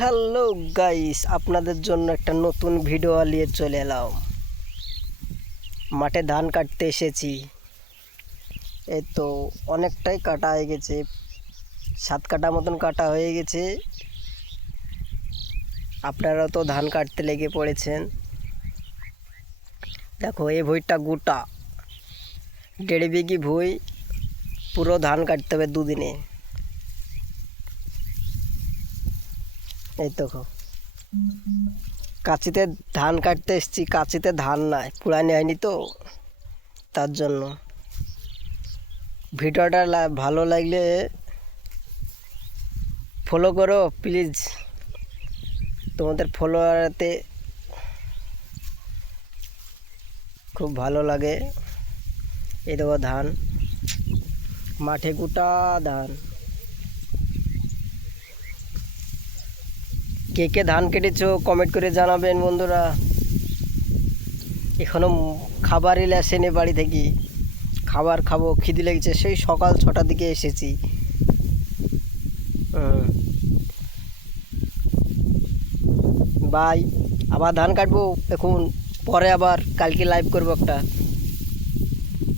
Hello guys, আপনাদের জন্য একটা নতুন ভিডিও নিয়ে চলে এলাম। মাঠে ধান কাটতে এসেছি। এই তো অনেকটাই কাটা হয়ে গেছে। সাত কাটা মতন কাটা হয়ে গেছে। আপনারা তো ধান কাটতে লেগে পড়েছেন। দেখো, এই ভুঁইটা গোটা। দেড় বিঘি ভুঁই, পুরো ধান কাটতে হবে দুদিনে। এই গো। কাঁচিতে ধান কাটতে এসছি, কাঁচিতে ধান নাই পুরানি হয়নি তো, তার জন্য। ভিডিওটা ভালো লাগলে ফলো করো প্লিজ তোমাদের ফলোয়ারতে খুব ভালো লাগে। এই দেখো ধান, মাঠে গোটা ধান। কে কে ধান কেটেছো? কমেন্ট করে জানাবেন বন্ধুরা। এখনও খাবার এলে আসেনি বাড়ি থেকে। খাবার খাব, খিদি লেগেছে, সেই সকাল ছটার দিকে এসেছি। বাই, আবার ধান কাটবো এখন পরে আবার কালকে লাইভ করব একটা।